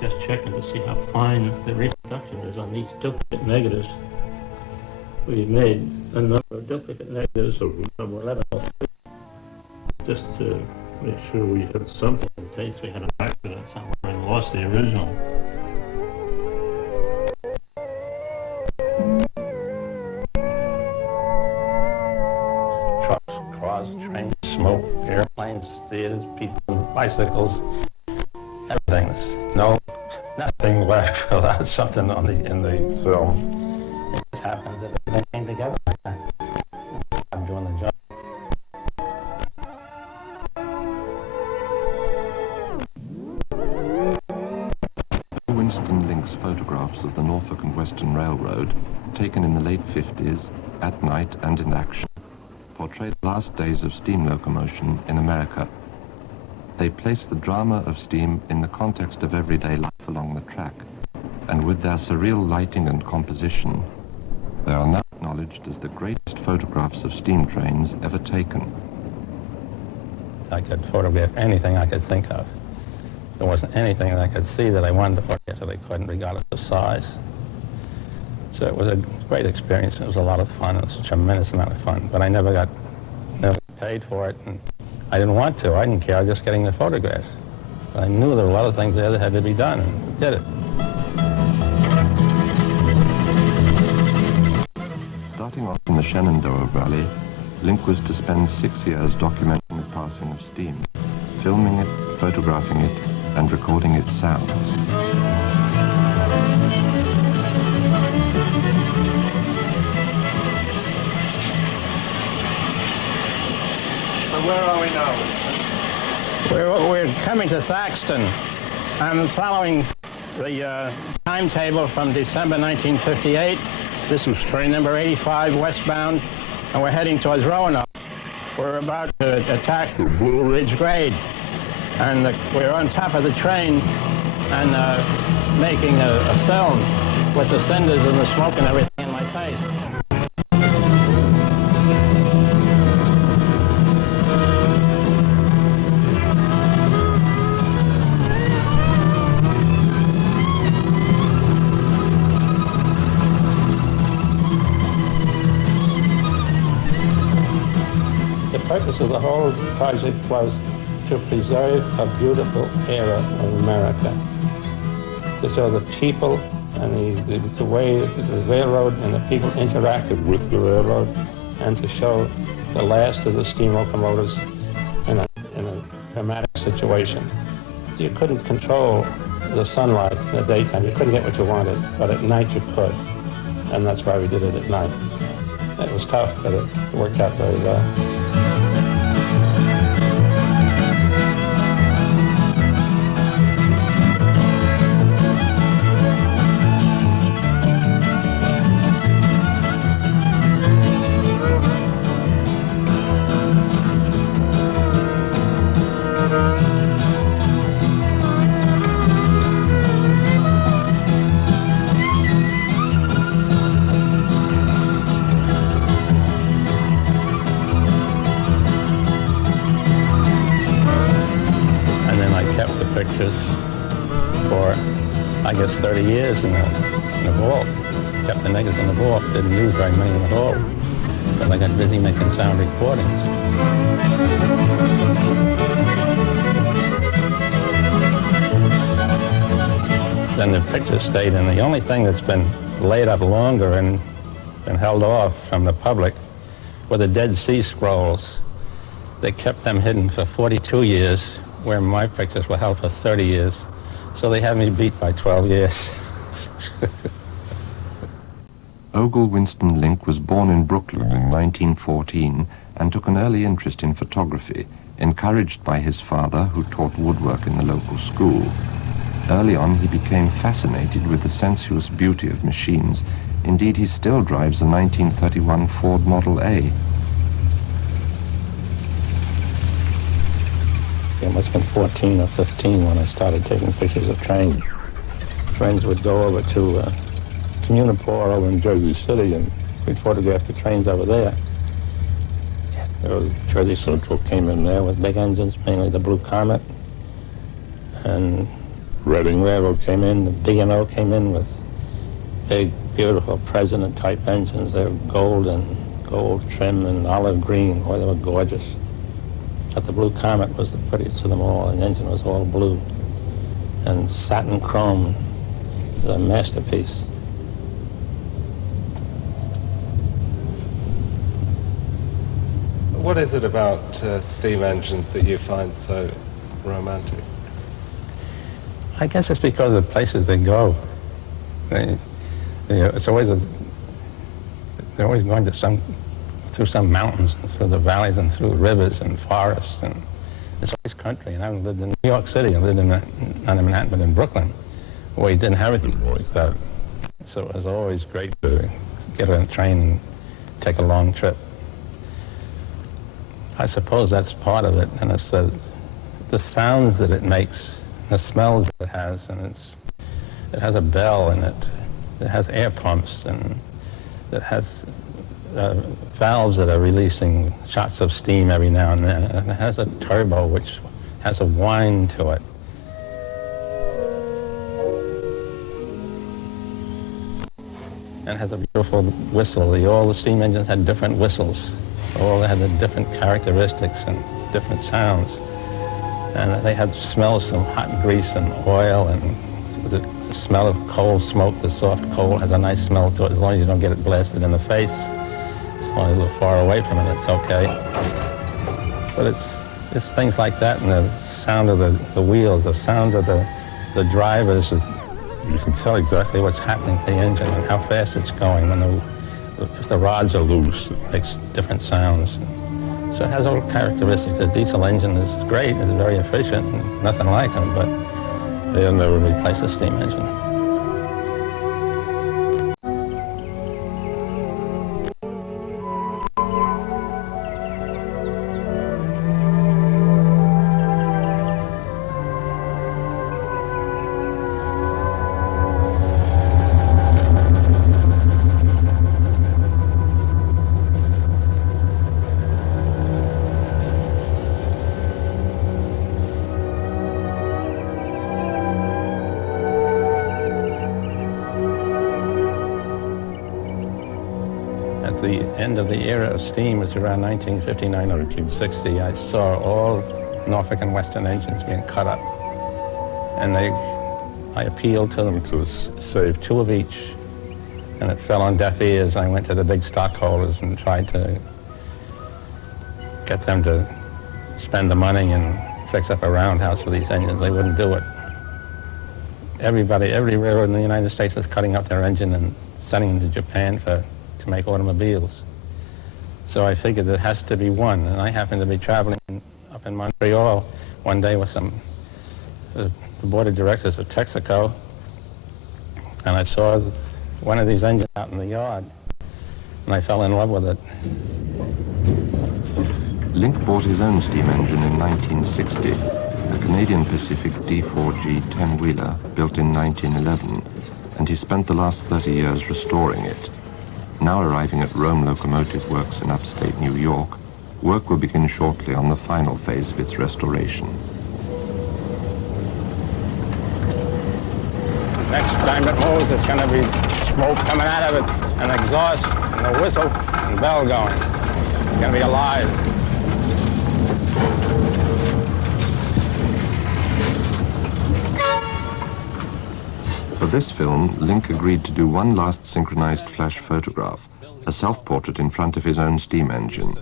just checking to see how fine the reproduction is on these duplicate negatives. We made a number of duplicate negatives of 1103 just to make sure we had something in case we had an accident somewhere and lost the original. Trucks, cars, trains, smoke, airplanes, theaters, people, bicycles, everything. There's nothing left without something in the film. It just happens that everything came together like that. I'm doing the job. Winston Links photographs of the Norfolk and Western Railroad, taken in the late 50s, at night and in action, portray the last days of steam locomotion in America. They place the drama of steam in the context of everyday life along the track, and with their surreal lighting and composition, they are now acknowledged as the greatest photographs of steam trains ever taken. I could photograph anything I could think of. There wasn't anything that I could see that I wanted to photograph that I couldn't, regardless of size. So it was a great experience. It was a lot of fun. It was a tremendous amount of fun. But I never got paid for it, and I didn't want to. I didn't care. I was just getting the photographs. I knew there were a lot of things there that had to be done, and did it. Starting off in the Shenandoah Valley, Link was to spend 6 years documenting the passing of steam, filming it, photographing it, and recording its sounds. So where are we now, Winston? We're coming to Thaxton. I'm following the timetable from December 1958. This is train number 85 westbound, and we're heading towards Roanoke. We're about to attack the Blue Ridge Grade, and we're on top of the train and making a film with the cinders and the smoke and everything in my face. The purpose of the whole project was to preserve a beautiful era of America, to show the people and the way the railroad and the people interacted with the railroad, and to show the last of the steam locomotives in a dramatic situation. You couldn't control the sunlight in the daytime. You couldn't get what you wanted, but at night you could, and that's why we did it at night. It was tough, but it worked out very well. For, I guess, 30 years in the vault. Kept the negatives in the vault. Didn't use very many in the vault. But I got busy making sound recordings. Then the pictures stayed, and the only thing that's been laid up longer and been held off from the public were the Dead Sea Scrolls. They kept them hidden for 42 years, where my pictures were held for 30 years. So they had me beat by 12 years. Ogle Winston Link was born in Brooklyn in 1914 and took an early interest in photography, encouraged by his father, who taught woodwork in the local school. Early on, he became fascinated with the sensuous beauty of machines. Indeed, he still drives a 1931 Ford Model A. I must have been 14 or 15 when I started taking pictures of trains. Friends would go over to Communipore over in Jersey City, and we'd photograph the trains over there. Jersey Central came in there with big engines, mainly the Blue Comet. And Reading Railroad came in, the B&O came in with big, beautiful President-type engines. They were gold trim and olive green. Boy, they were gorgeous. But the Blue Comet was the prettiest of them all. The engine was all blue. And satin chrome was a masterpiece. What is it about steam engines that you find so romantic? I guess it's because of the places they go. It's always they're always going to through some mountains and through the valleys and through rivers and forests, and it's always country. And I lived in New York City. I lived not in Manhattan, but in Brooklyn, where you didn't have anything like that. So it was always great to get on a train and take a long trip. I suppose that's part of it, and it's the sounds that it makes, the smells that it has, and it has a bell in it. It has air pumps, and it has valves that are releasing shots of steam every now and then. And it has a turbo which has a whine to it. And it has a beautiful whistle. All the steam engines had different whistles. All had the different characteristics and different sounds. And they had smells from hot grease and oil, and the smell of coal smoke. The soft coal has a nice smell to it, as long as you don't get it blasted in the face. It's only a little far away from it, it's okay. But it's things like that, and the sound of the wheels, the sound of the drivers. You can tell exactly what's happening to the engine and how fast it's going. If the rods are loose, it makes different sounds. So it has all characteristics. The diesel engine is great, it's very efficient, and nothing like them, but they'll never replace a steam engine. At the end of the era of steam, was around 1959 or 1960, I saw all Norfolk and Western engines being cut up. And I appealed to them to save two of each, and it fell on deaf ears. I went to the big stockholders and tried to get them to spend the money and fix up a roundhouse for these engines. They wouldn't do it. Every railroad in the United States was cutting up their engine and sending them to Japan to make automobiles. So I figured there has to be one, and I happened to be traveling up in Montreal one day with the board of directors of Texaco, and I saw one of these engines out in the yard, and I fell in love with it. Link bought his own steam engine in 1960, a Canadian Pacific D4G 10-wheeler built in 1911, and he spent the last 30 years restoring it. Now arriving at Rome Locomotive Works in upstate New York, work will begin shortly on the final phase of its restoration. Next time it moves, there's going to be smoke coming out of it, and exhaust, and a whistle, and bell going. It's going to be alive. For this film, Link agreed to do one last synchronized flash photograph, a self-portrait in front of his own steam engine.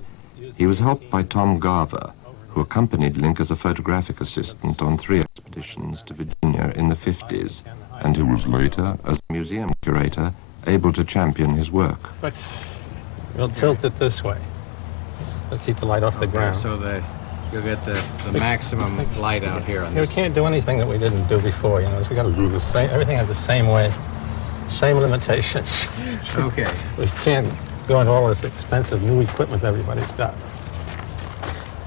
He was helped by Tom Garver, who accompanied Link as a photographic assistant on 3 expeditions to Virginia in the 50s, and who was later, as a museum curator, able to champion his work. But we'll tilt it this way. We'll keep the light off the ground. So you'll get the maximum light out here on We this. can't do anything that we didn't do before, so we got to do the same, everything has the same way, same limitations. Okay. We can't go into all this expensive new equipment everybody's got.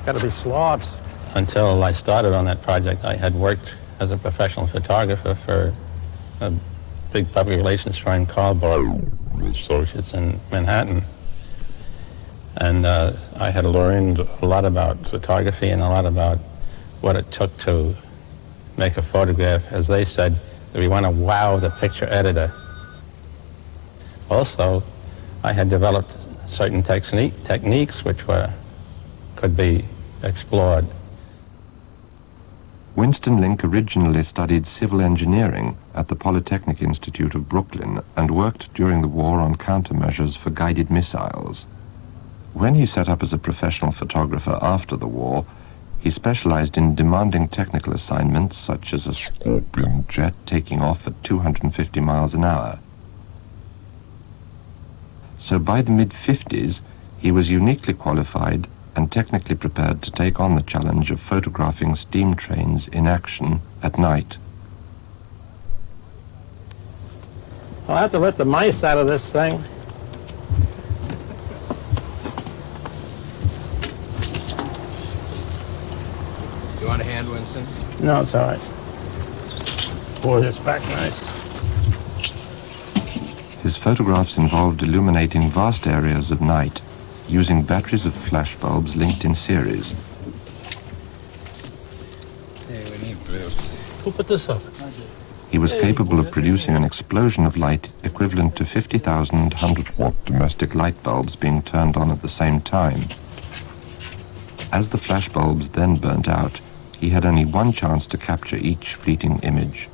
Got to be slobs. Until I started on that project, I had worked as a professional photographer for a big public relations firm called Associates in Manhattan. And I had learned a lot about photography and a lot about what it took to make a photograph, as they said, that we want to wow the picture editor. Also, I had developed certain techniques which could be explored. Winston Link originally studied civil engineering at the Polytechnic Institute of Brooklyn and worked during the war on countermeasures for guided missiles. When he set up as a professional photographer after the war, he specialized in demanding technical assignments such as a Scorpion jet taking off at 250 miles an hour. So by the mid-50s, he was uniquely qualified and technically prepared to take on the challenge of photographing steam trains in action at night. I'll have to let the mice out of this thing. You want a hand, Winston? No, it's all right. Pour this back nice. His photographs involved illuminating vast areas of night using batteries of flashbulbs linked in series. Say, we need this. Who put this up? He was capable of producing an explosion of light equivalent to 50,000 100-watt domestic light bulbs being turned on at the same time. As the flashbulbs then burnt out, he had only one chance to capture each fleeting image.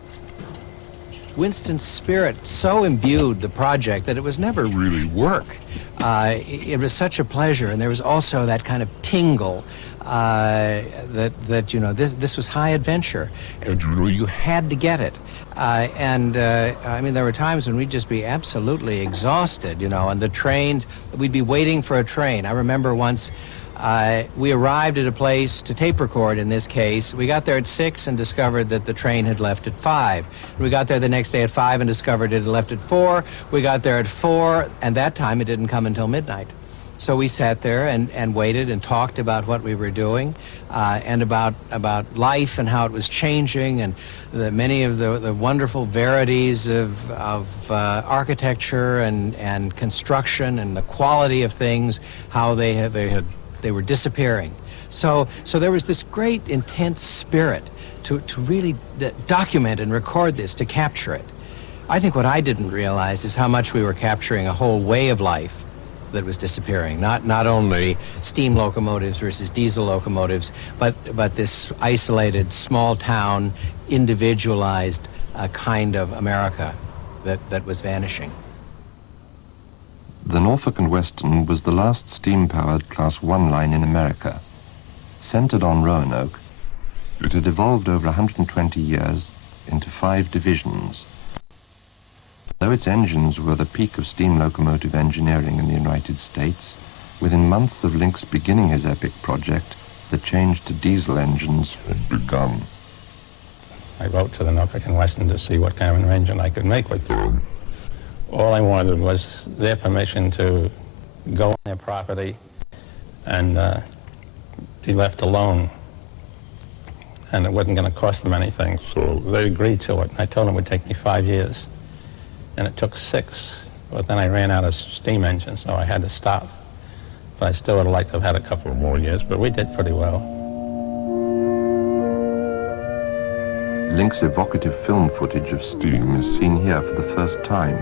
Winston's spirit so imbued the project that it was never really work. It was such a pleasure, and there was also that kind of tingle that you know, this was high adventure, and you had to get it. I mean, there were times when we'd just be absolutely exhausted, you know, and the trains, we'd be waiting for a train. I remember once we arrived at a place to tape record, in this case. We got there at 6 and discovered that the train had left at 5. We got there the next day at 5 and discovered it had left at 4. We got there at 4, and that time it didn't come until midnight. So we sat there and waited and talked about what we were doing and about life and how it was changing, and many of the wonderful verities of architecture and construction and the quality of things, how they were disappearing. So there was this great intense spirit to really document and record this, to capture it. I think what I didn't realize is how much we were capturing a whole way of life that was disappearing. Not only steam locomotives versus diesel locomotives, but this isolated, small town, individualized kind of America that was vanishing. The Norfolk and Western was the last steam-powered Class 1 line in America. Centered on Roanoke, it had evolved over 120 years into 5 divisions. Though its engines were the peak of steam locomotive engineering in the United States, within months of Links beginning his epic project, the change to diesel engines had begun. I wrote to the Norfolk and Western to see what kind of an engine I could make with them. All I wanted was their permission to go on their property and be left alone. And it wasn't going to cost them anything. So they agreed to it. I told them it would take me 5 years. And it took 6. But then I ran out of steam engines, so I had to stop. But I still would have liked to have had a couple of more years, but we did pretty well. Links' evocative film footage of steam is seen here for the first time.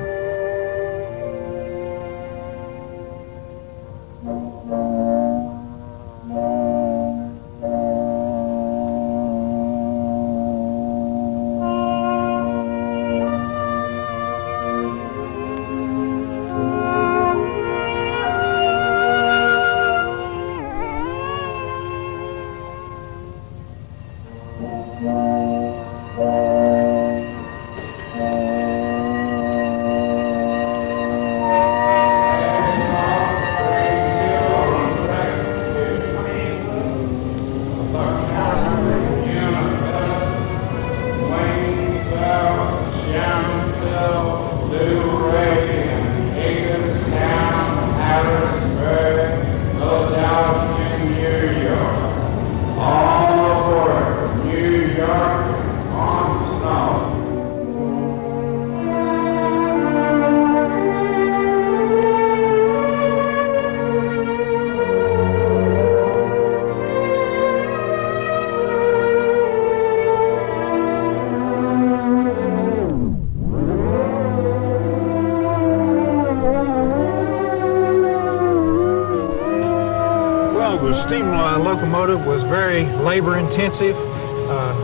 steam locomotive was very labor intensive.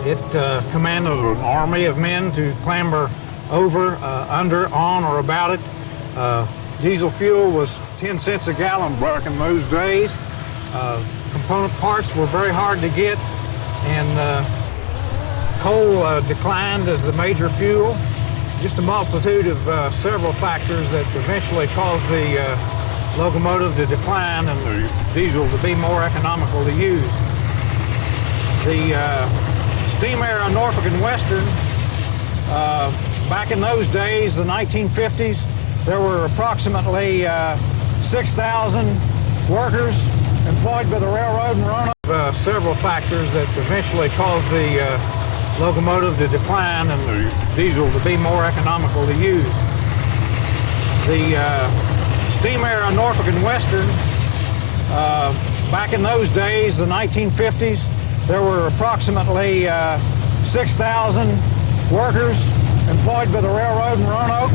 It commanded an army of men to clamber over, under, on, or about it. Diesel fuel was 10 cents a gallon back in those days. Component parts were very hard to get, and coal declined as the major fuel. Just a multitude of several factors that eventually caused the locomotive to decline and the diesel to be more economical to use. The steam era Norfolk and Western, back in those days, the 1950s, there were approximately 6,000 workers employed by the railroad in Roanoke. Several factors that eventually caused the locomotive to decline and the diesel to be more economical to use. The steam era Norfolk and Western, back in those days, the 1950s, there were approximately 6,000 workers employed by the railroad in Roanoke.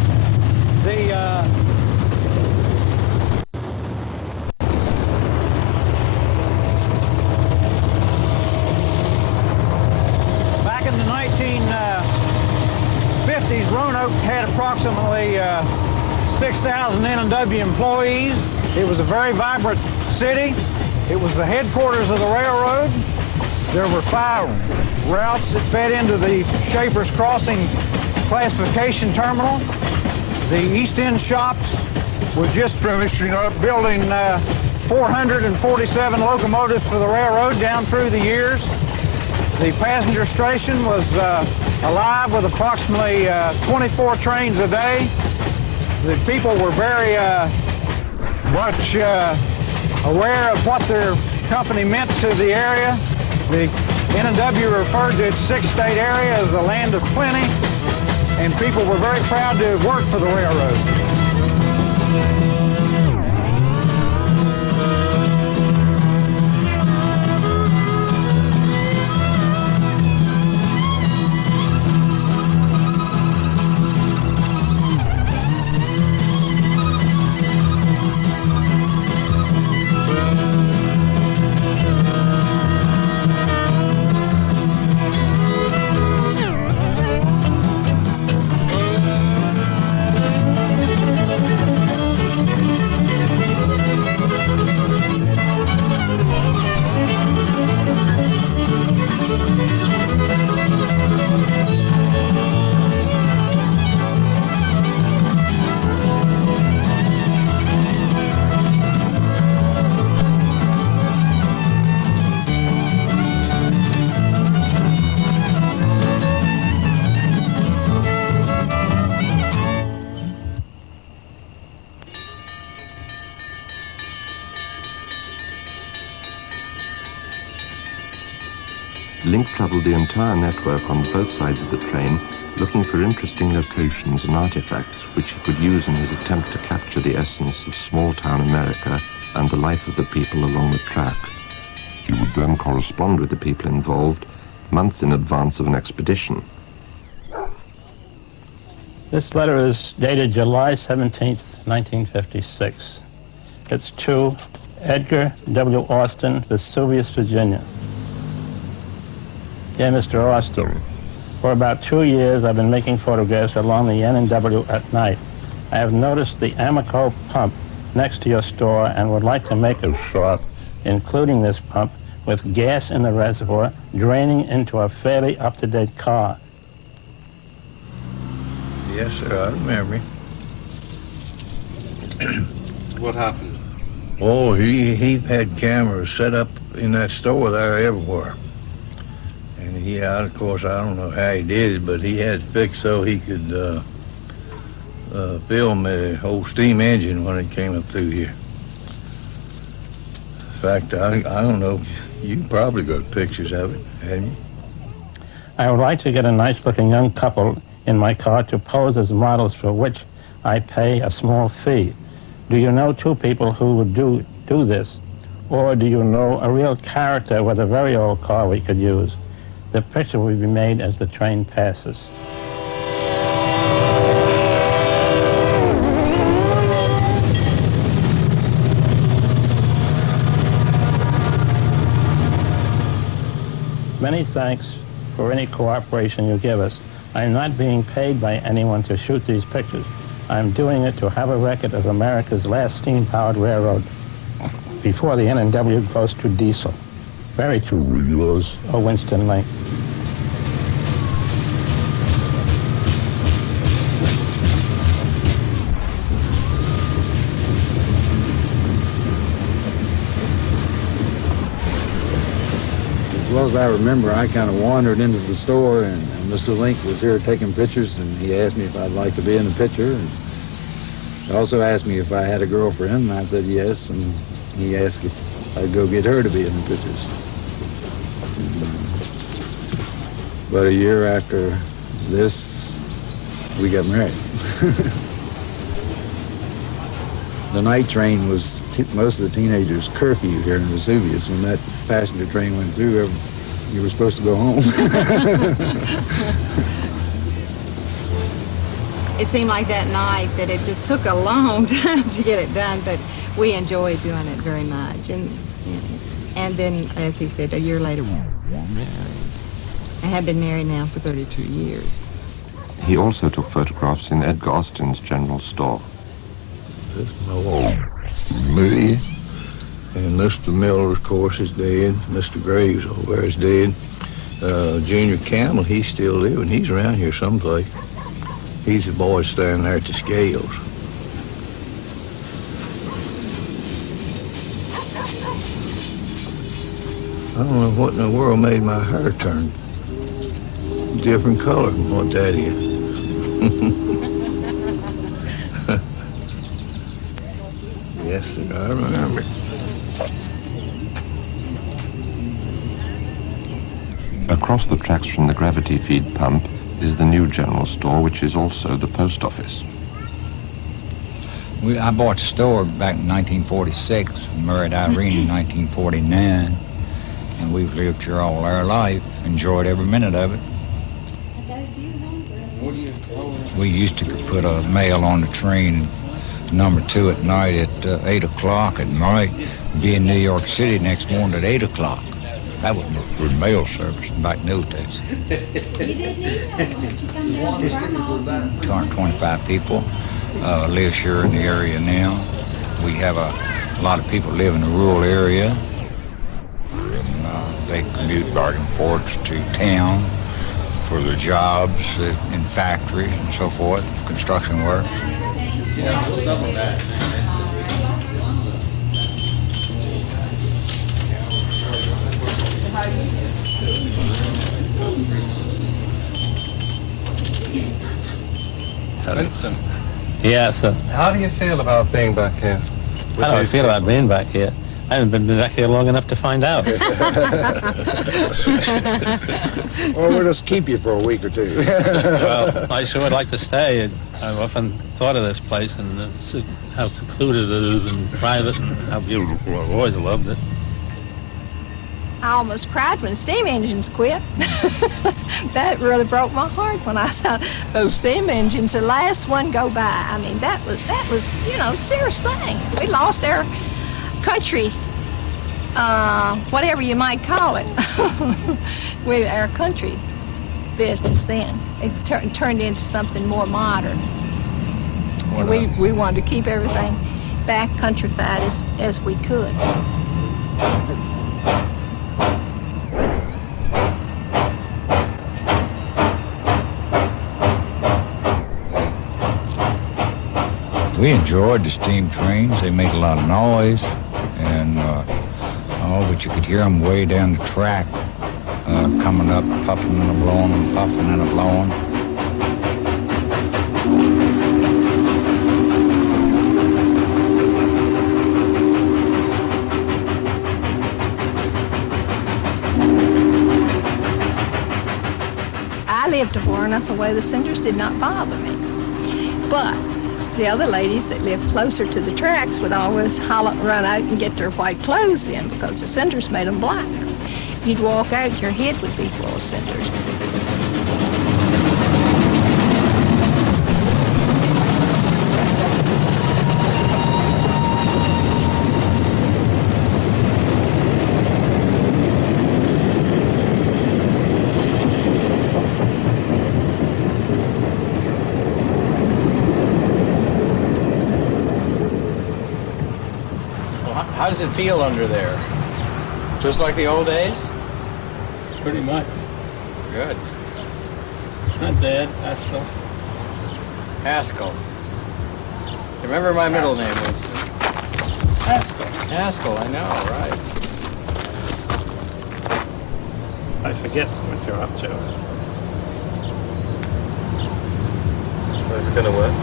Back in the 1950s, Roanoke had approximately 6,000 N&W employees. It was a very vibrant city. It was the headquarters of the railroad. There were 5 routes that fed into the Schaefer's Crossing classification terminal. The East End shops were just finishing up building 447 locomotives for the railroad down through the years. The passenger station was alive with approximately 24 trains a day. The people were very much aware of what their company meant to the area. The N&W referred to its 6-state area as the land of plenty, and people were very proud to work for the railroad. Link travelled the entire network on both sides of the train, looking for interesting locations and artifacts which he could use in his attempt to capture the essence of small-town America and the life of the people along the track. He would then correspond with the people involved months in advance of an expedition. This letter is dated July 17th, 1956. It's to Edgar W. Austin, Vesuvius, Virginia. Dear Mr. Austin, for about 2 years I've been making photographs along the N&W at night. I have noticed the Amoco pump next to your store and would like to make a shot, including this pump, with gas in the reservoir draining into a fairly up-to-date car. Yes, sir, I remember. What happened? Oh, he had cameras set up in that store there everywhere. And he, of course, I don't know how he did it, but he had it fixed so he could film the whole steam engine when it came up through here. In fact, I don't know, you probably got pictures of it, haven't you? I would like to get a nice-looking young couple in my car to pose as models, for which I pay a small fee. Do you know 2 people who would do this? Or do you know a real character with a very old car we could use? The picture will be made as the train passes. Many thanks for any cooperation you give us. I am not being paid by anyone to shoot these pictures. I'm doing it to have a record of America's last steam-powered railroad before the N&W goes to diesel. Very true, yours, Winston Links. As well as I remember, I kind of wandered into the store, and Mr. Link was here taking pictures, and he asked me if I'd like to be in the picture. And he also asked me if I had a girlfriend, and I said yes, and he asked if I'd go get her to be in the pictures. But a year after this, we got married. The night train was most of the teenagers' curfew here in Vesuvius. When that passenger train went through, you were supposed to go home. It seemed like that night that it just took a long time to get it done, but we enjoyed doing it very much. And then, as he said, a year later, we were married. I have been married now for 32 years. He also took photographs in Edgar Austin's general store. This is my old me. And Mr. Miller, of course, is dead. Mr. Graves over there is dead. Junior Campbell, he's still living. He's around here someplace. He's the boy standing there at the scales. I don't know what in the world made my hair turn different color from what that is. Yes, sir, I remember. Across the tracks from the gravity feed pump is the new general store, which is also the post office. I bought the store back in 1946, married Irene in 1949, and we've lived here all our life, enjoyed every minute of it. We used to put a mail on the train, number 2 at night at 8 o'clock at night, be in New York City next morning at 8 o'clock. That was a good mail service back in those days. 225 people lives here in the area now. We have a lot of people live in the rural area. And, they commute back and forth to town for their jobs in factories and so forth, construction work. Yeah, what's up with that? Winston. Yeah, so How do you feel about being back here? how do I feel about being back here? I haven't been back here long enough to find out. Or we'll just keep you for a week or two. Well, I sure would like to stay. I've often thought of this place and how secluded it is and private and how beautiful. I've always loved it. I almost cried when steam engines quit. That really broke my heart when I saw those steam engines, the last one go by. I mean, that was, you know, serious thing. We lost our country, whatever you might call it. Our country business then. It turned into something more modern. We wanted to keep everything back countrified as we could. We enjoyed the steam trains. They made a lot of noise, and but you could hear them way down the track, coming up, puffing and a-blowing and puffing and a-blowing. I lived far enough away the cinders did not bother me. But the other ladies that lived closer to the tracks would always holler, run out and get their white clothes in because the cinders made them black. You'd walk out, your head would be full of cinders. does it feel under there? Just like the old days? Pretty much. Good. Not bad, Haskell. Haskell. Remember my middle name, Winston. Haskell. Haskell, I know, right. I forget what you're up to. So is it going to work?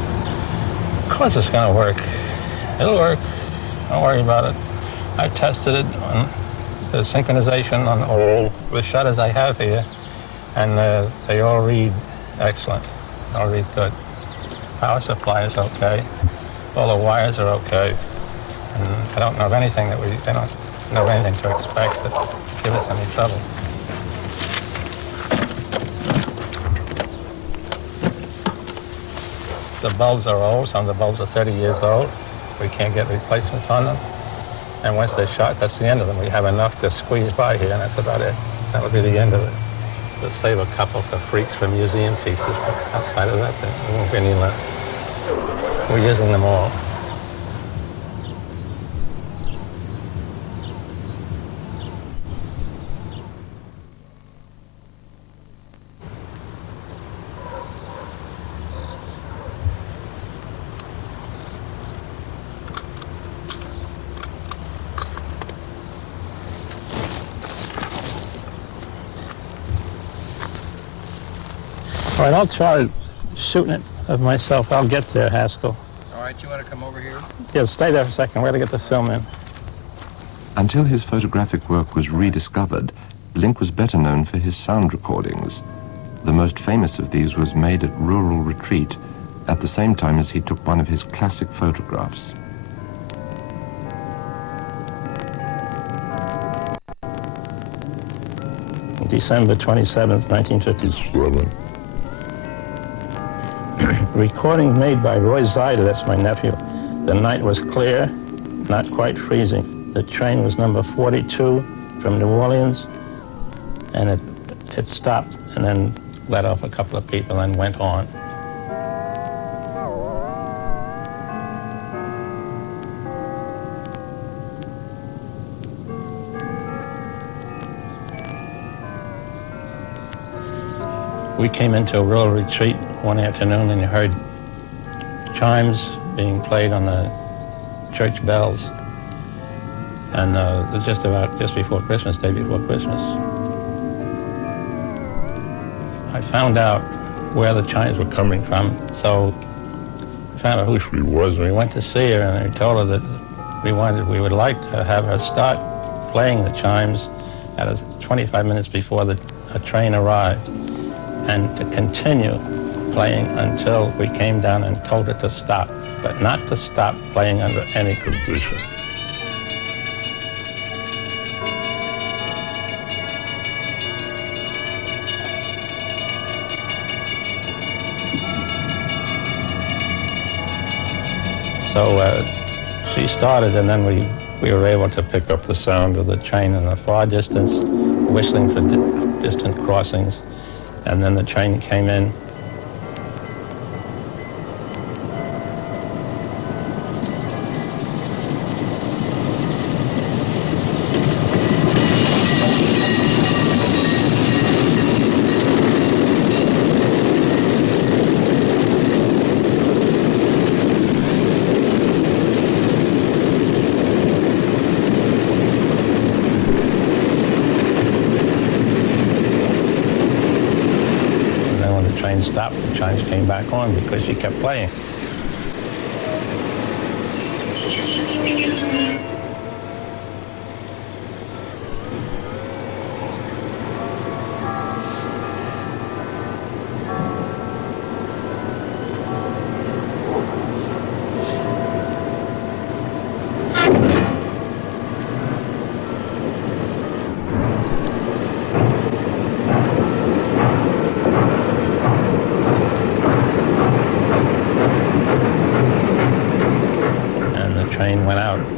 Of course it's going to work. It'll work. Don't worry about it. I tested it on the synchronization on all the shutters I have here, and they all read excellent. They all read good. Power supply is okay. All the wires are okay. And I don't know of anything that they don't know of anything to expect that give us any trouble. The bulbs are old. Some of the bulbs are 30 years old. We can't get replacements on them. And once they're shot, that's the end of them. We have enough to squeeze by here, and that's about it. That would be the end of it. We'll save a couple for freaks for museum pieces, but outside of that, there won't be any left. We're using them all. All right, I'll try shooting it of myself. I'll get there, Haskell. All right, you want to come over here? Yeah, stay there for a second. We're going to get the film in. Until his photographic work was rediscovered, Link was better known for his sound recordings. The most famous of these was made at Rural Retreat, at the same time as he took one of his classic photographs. December 27th, 1957. Recording made by Roy Zyder, that's my nephew. The night was clear, not quite freezing. The train was number 42 from New Orleans, and it stopped and then let off a couple of people and went on. We came into a rural retreat one afternoon and heard chimes being played on the church bells. And it was just before Christmas, day before Christmas. I found out where the chimes were coming from, so we found out who she was. And we went to see her, and we told her that we would like to have her start playing the chimes at 25 minutes before a train arrived, and to continue playing until we came down and told her to stop, but not to stop playing under any condition. So she started, and then we were able to pick up the sound of the train in the far distance, whistling for distant crossings. And then the train came in. Stopped, the chimes came back on because she kept playing.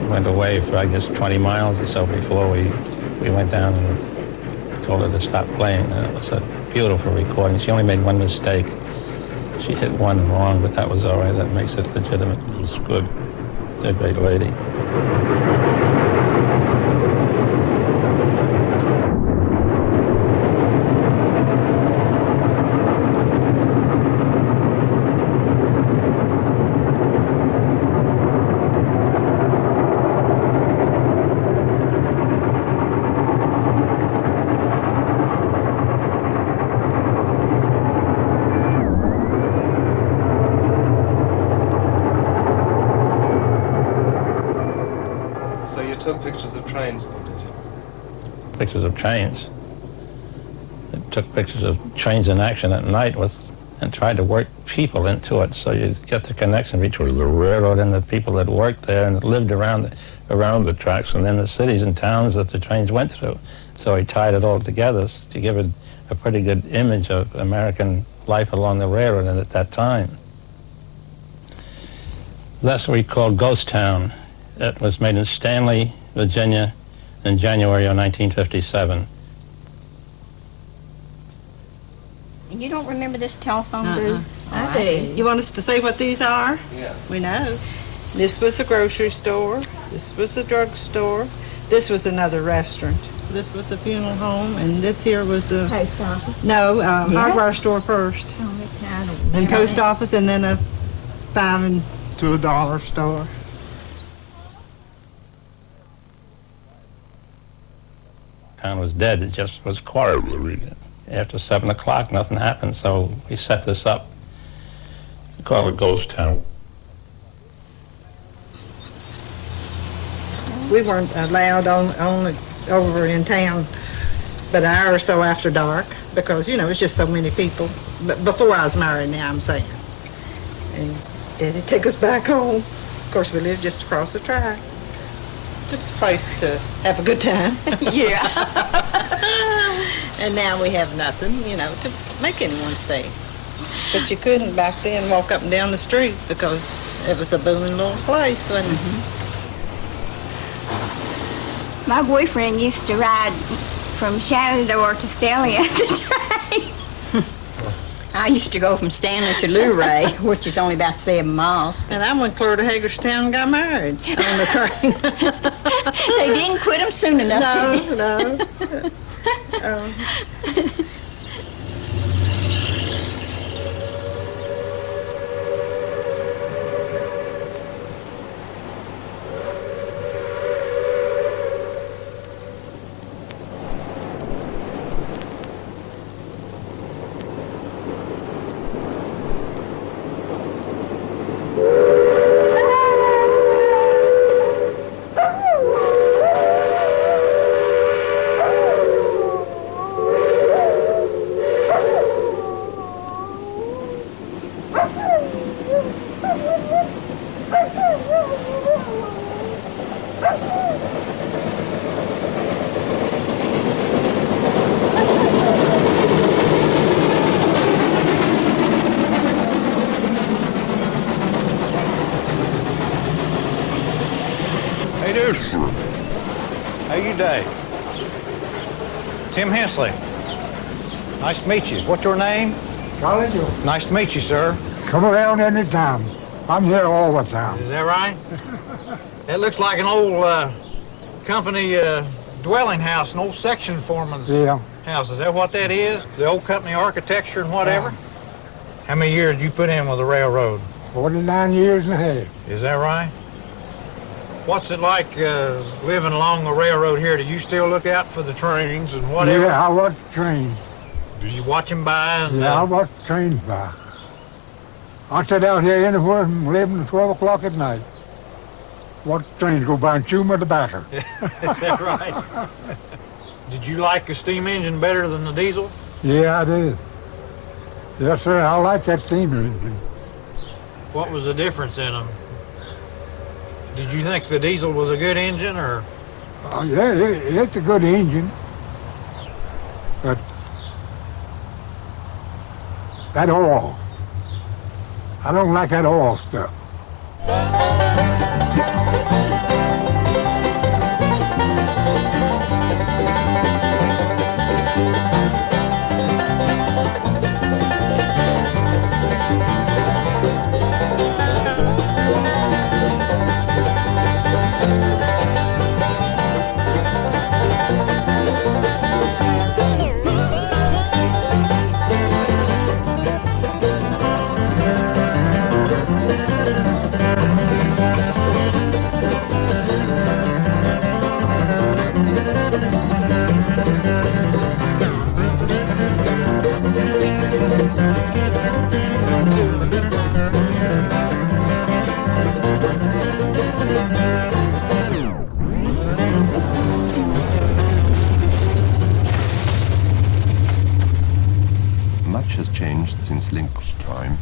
Went away for, I guess, 20 miles or so before we went down and told her to stop playing. It was a beautiful recording. She only made one mistake. She hit one wrong, but that was all right. That makes it legitimate. It was good. She's a great lady. took pictures of trains then, did you? Pictures of trains. It took pictures of trains in action at night and tried to work people into it, so you get the connection between the railroad and the people that worked there and lived around the tracks, and then the cities and towns that the trains went through. So he tied it all together to give it a pretty good image of American life along the railroad at that time. That's what we call Ghost Town. It was made in Stanley, Virginia, in January of 1957. You don't remember this telephone booth? I do. You want us to say what these are? Yeah. We know. This was a grocery store. This was a drugstore. This was another restaurant. This was a funeral home, and this here was a Post office. no hardware store first, and post office, and then a $5 to $1 store. Town was dead. It just was quiet. After 7 o'clock, nothing happened, so we set this up. We call it Ghost Town. We weren't allowed on over in town but an hour or so after dark because, you know, it's just so many people. But before I was married, now I'm saying. And Daddy took us back home. Of course, we lived just across the track. Just a place to have a good time. Yeah. And now we have nothing, you know, to make anyone stay. But you couldn't back then walk up and down the street because it was a booming little place, wasn't it? My boyfriend used to ride from Shenandoah to Stanley at the train. I used to go from Stanley to Luray, which is only about 7 miles. And I went clear to Hagerstown and got married on the train. They didn't quit them soon enough, did they? No. How you day? Tim Hensley. Nice to meet you. What's your name? Charlie Joe. Nice to meet you, sir. Come around anytime. I'm here all the time. Is that right? That looks like an old company dwelling house, an old section foreman's house. Is that what that is? The old company architecture and whatever? How many years did you put in with the railroad? 49 years and a half. Is that right? What's it like living along the railroad here? Do you still look out for the trains and whatever? Yeah, I watch the trains. Do you watch them by? And, I watch the trains by. I sit out here anywhere from 11 to 12 o'clock at night. Watch the trains go by and chew them with the backer. Is that right? Did you like the steam engine better than the diesel? Yeah, I did. Yes, sir, I like that steam engine. What was the difference in them? Did you think the diesel was a good engine, or? Yeah, it's a good engine. But that oil, I don't like that oil stuff. changed since Links' time.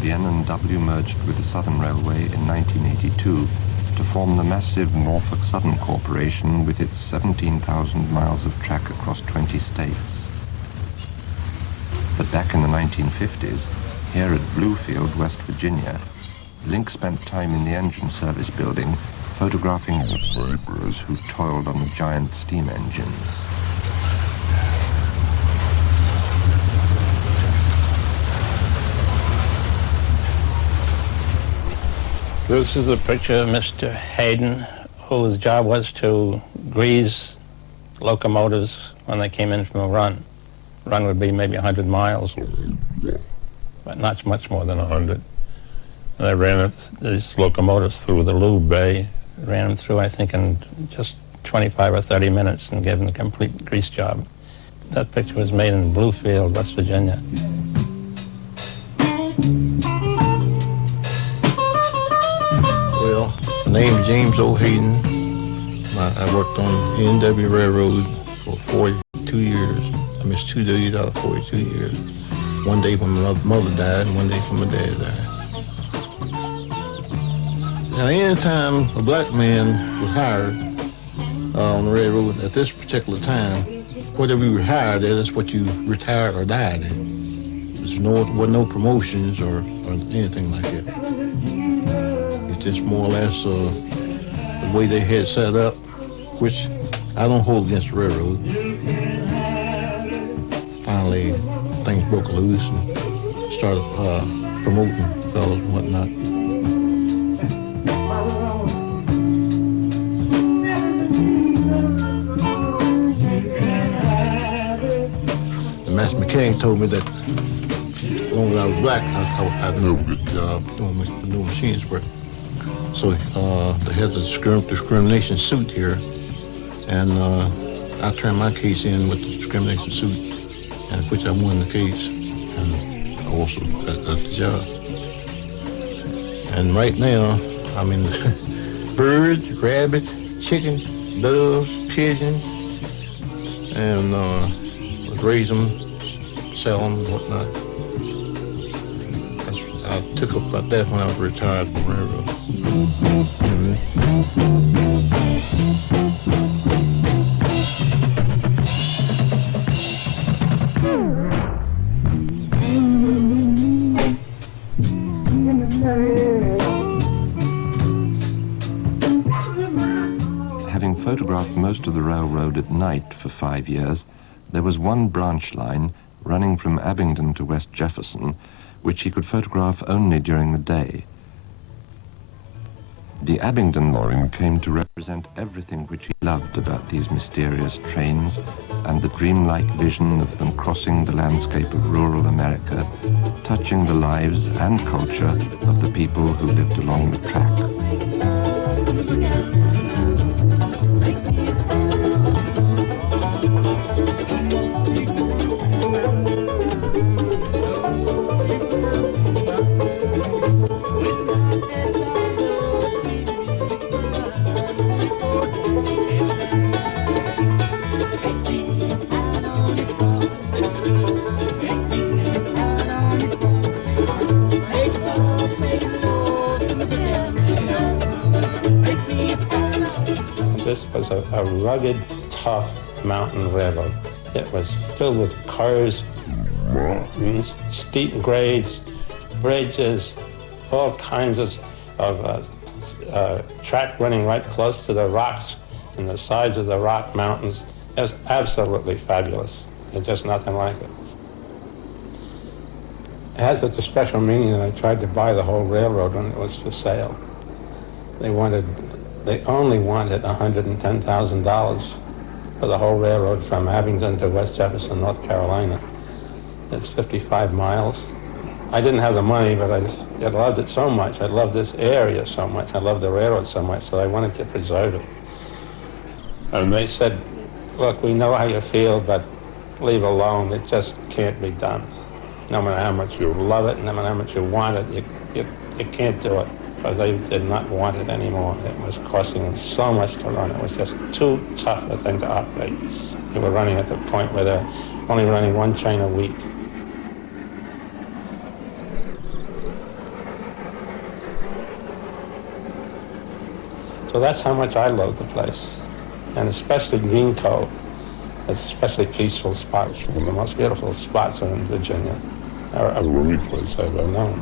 The N&W merged with the Southern Railway in 1982 to form the massive Norfolk Southern Corporation with its 17,000 miles of track across 20 states. But back in the 1950s, here at Bluefield, West Virginia, Link spent time in the engine service building photographing the laborers who toiled on the giant steam engines. This is a picture of Mr. Hayden, whose job was to grease locomotives when they came in from a run. Run would be maybe 100 miles, but not much more than 100. And they ran these locomotives through the lube bay, ran them through, I think, in just 25 or 30 minutes and gave them a complete grease job. That picture was made in Bluefield, West Virginia. Well, my name is James O. Hayden. I worked on the N.W. Railroad for 42 years. I missed 2 days out of 42 years. One day when my mother died and one day when my dad died. Now, anytime a black man was hired on the railroad at this particular time, whatever you were hired at, that's what you retired or died at. There was no promotions or anything like that. It's just more or less the way they had it set up, which I don't hold against the railroad. Finally, things broke loose and started promoting fellows and whatnot. The master mechanic told me that as long as I was black, I'd know a good job doing machines work. So they had the discrimination suit here, and I turned my case in with the discrimination suit, and which I won the case, and I also got the job. And right now, I mean, birds, rabbits, chickens, doves, pigeons, and raise them, sell them, whatnot. I took up about that when I was retired from the railroad. Having photographed most of the railroad at night for 5 years, there was one branch line running from Abingdon to West Jefferson, which he could photograph only during the day. The Abingdon line came to represent everything which he loved about these mysterious trains and the dreamlike vision of them crossing the landscape of rural America, touching the lives and culture of the people who lived along the track. This was a rugged, tough mountain railroad. It was filled with curves, mountains, steep grades, bridges, all kinds of track running right close to the rocks and the sides of the rock mountains. It was absolutely fabulous. There's just nothing like it. It had such a special meaning that I tried to buy the whole railroad when it was for sale. They only wanted $110,000 for the whole railroad from Abingdon to West Jefferson, North Carolina. It's 55 miles. I didn't have the money, but I loved it so much. I loved this area so much. I loved the railroad so much that I wanted to preserve it. And they said, look, we know how you feel, but leave it alone. It just can't be done. No matter how much you love it, no matter how much you want it, you can't do it. Because they did not want it anymore. It was costing them so much to run. It was just too tough a thing to operate. They were running at the point where they're only running one train a week. So that's how much I love the place, and especially Green Cove. It's especially peaceful spots. The most beautiful spots are in Virginia, or any place I've ever known.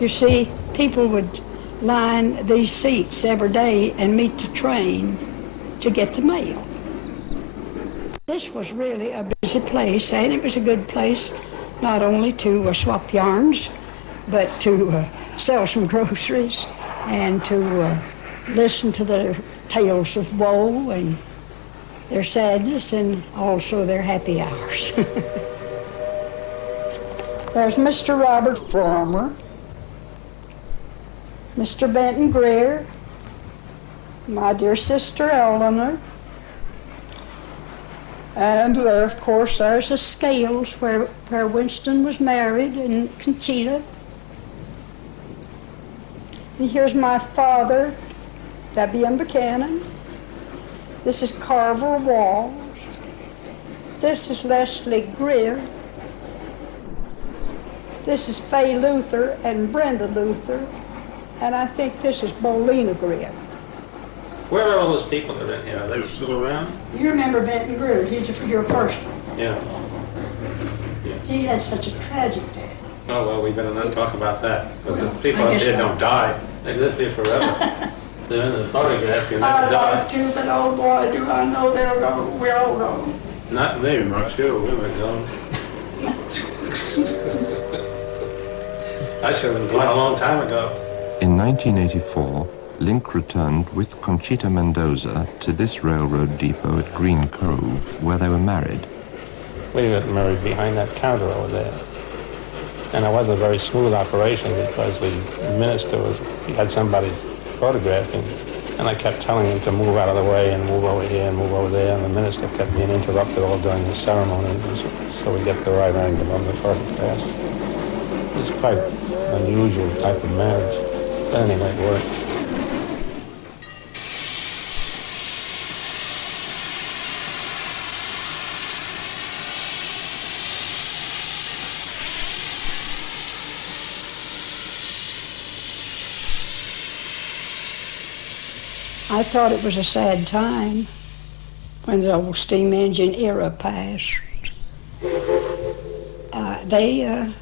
You see, people would line these seats every day and meet the train to get the mail. This was really a busy place, and it was a good place not only to swap yarns, but to sell some groceries and to listen to their tales of woe and their sadness and also their happy hours. There's Mr. Robert Farmer, Mr. Benton Greer, my dear sister Eleanor, and there, of course, there's the Scales where Winston was married, and Conchita. And here's my father, W.M. Buchanan. This is Carver Walls. This is Leslie Greer. This is Fay Luther and Brenda Luther. And I think this is Bolina Greer. Where are all those people that are in here? Are they still around? You remember Benton Greer, he's your first one. Yeah. He had such a tragic death. Oh, well, we better not talk about that. But the people out here don't die. They live here forever. They're in the photograph, you never die. I like to, but oh boy, do I know they'll go. We're all going. Not me, not you. We were going. I should have been gone a long time ago. In 1984, Link returned with Conchita Mendoza to this railroad depot at Green Cove, where they were married. We got married behind that counter over there. And it wasn't a very smooth operation because the minister he had somebody photographing, and I kept telling him to move out of the way and move over here and move over there, and the minister kept being interrupted all during the ceremony so we get the right angle on the photographs. It was quite an unusual type of marriage. But anyway, it worked. I thought it was a sad time when the old steam engine era passed. They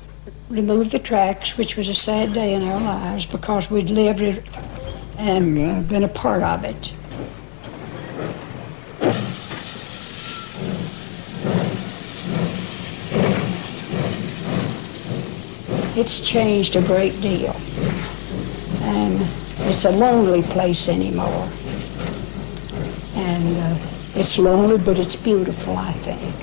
removed the tracks, which was a sad day in our lives because we'd lived it and been a part of it. It's changed a great deal, and it's a lonely place anymore. And it's lonely, but it's beautiful, I think.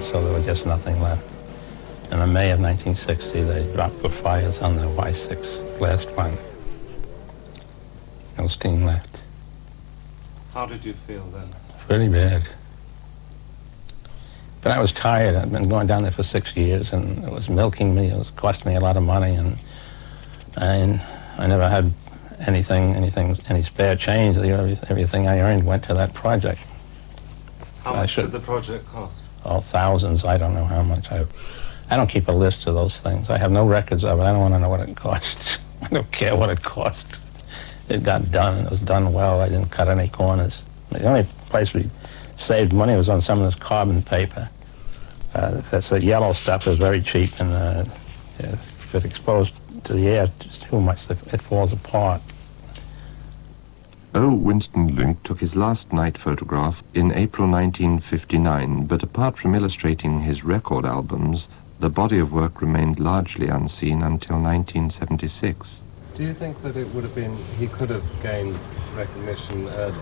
So there was just nothing left. And in May of 1960, they dropped the fires on the Y6, last one. No steam left. How did you feel then? Pretty bad. But I was tired. I'd been going down there for 6 years, and it was milking me. It was costing me a lot of money, and I never had any spare change. Everything I earned went to that project. How much did the project cost? Oh, thousands. I don't know how much. I don't keep a list of those things. I have no records of it. I don't want to know what it cost. I don't care what it cost. It got done, and it was done well. I didn't cut any corners. The only place we saved money was on some of this carbon paper. That's the yellow stuff is very cheap, and if it's exposed to the air too much, it falls apart. O. Winston Links took his last night photograph in April 1959, but apart from illustrating his record albums, the body of work remained largely unseen until 1976. Do you think that it would have been, he could have gained recognition earlier?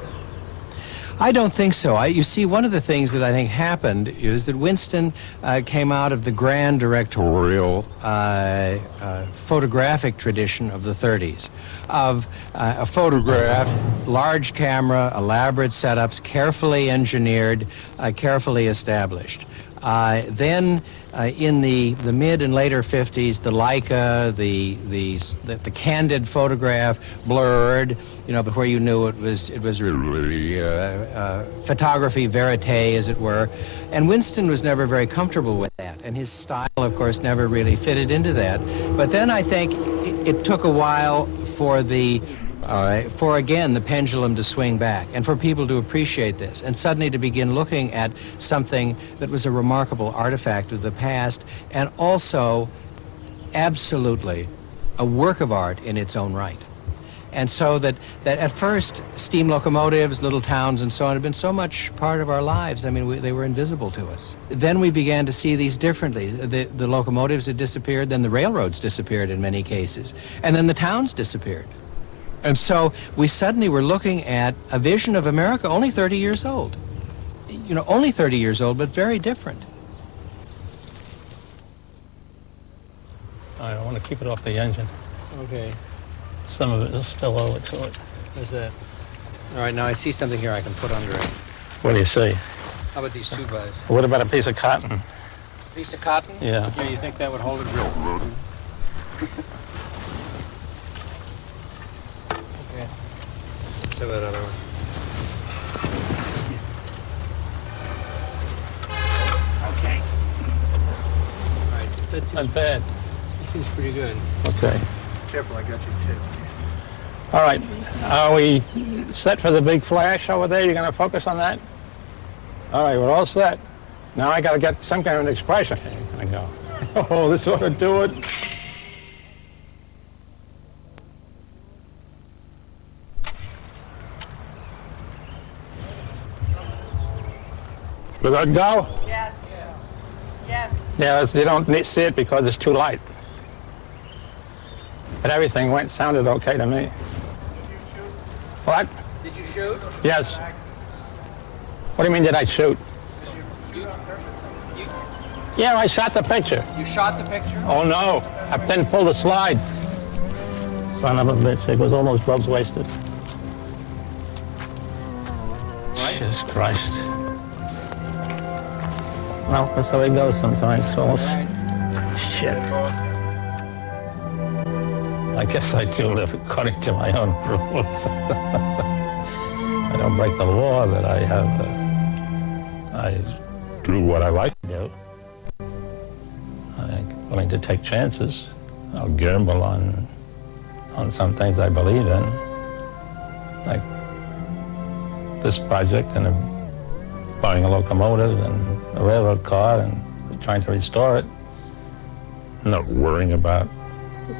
I don't think so. You see, one of the things that I think happened is that Winston came out of the grand directorial photographic tradition of the 30s, of a photograph, large camera, elaborate setups, carefully engineered, carefully established. Then in the mid and later 50s, the Leica, the candid photograph, blurred, you know, but where you knew it was really photography verite, as it were. And Winston was never very comfortable with that, and his style, of course, never really fitted into that. But then I think it took a while for again the pendulum to swing back and for people to appreciate this and suddenly to begin looking at something that was a remarkable artifact of the past and also absolutely a work of art in its own right. And so that at first steam locomotives, little towns and so on had been so much part of our lives. I mean, they were invisible to us. Then we began to see these differently. The locomotives had disappeared, then the railroads disappeared in many cases, and then the towns disappeared. And so we suddenly were looking at a vision of America only 30 years old. You know, only 30 years old, but very different. I want to keep it off the engine. Okay. Some of it will spill over to it. There's that. All right, now I see something here I can put under it. What do you see? How about these 2 bars? What about a piece of cotton? Piece of cotton? Yeah. Yeah, you think that would hold it real? Okay. Try that other one. Okay. All right. That's not bad. That seems pretty good. Okay. Careful, I got you too. All right. Are we set for the big flash over there? You're going to focus on that? All right, we're all set. Now I got to get some kind of an expression. I go, oh, this ought to do it. Will that go? Yes. Yes. Yes, you don't see it because it's too light. But everything sounded okay to me. Did you shoot? What? Did you shoot? Yes. What do you mean, did I shoot? Yeah, I shot the picture. You shot the picture? Oh, no. I didn't pull the slide. Son of a bitch, it was almost bugs wasted. Jesus Christ. Well, that's how it goes sometimes, so. Shit. I guess I do live according to my own rules. I don't break the law, but I do what I like to do. I'm willing to take chances. I'll gamble on some things I believe in, like this project and buying a locomotive and a railroad car and trying to restore it. Not worrying about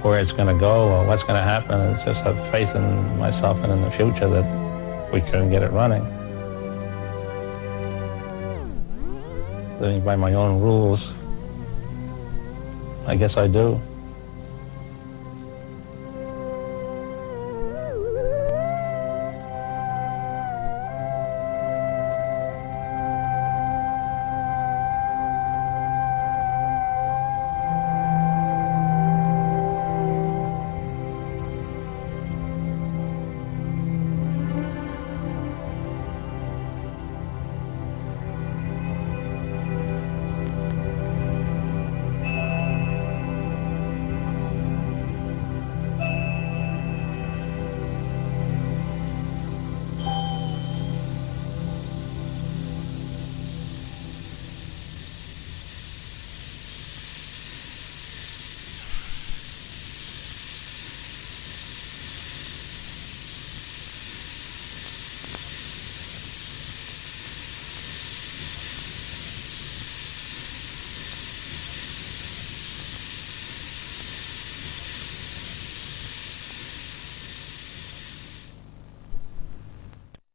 where it's going to go or what's going to happen. It's just have faith in myself and in the future that we can get it running. Living by my own rules, I guess I do.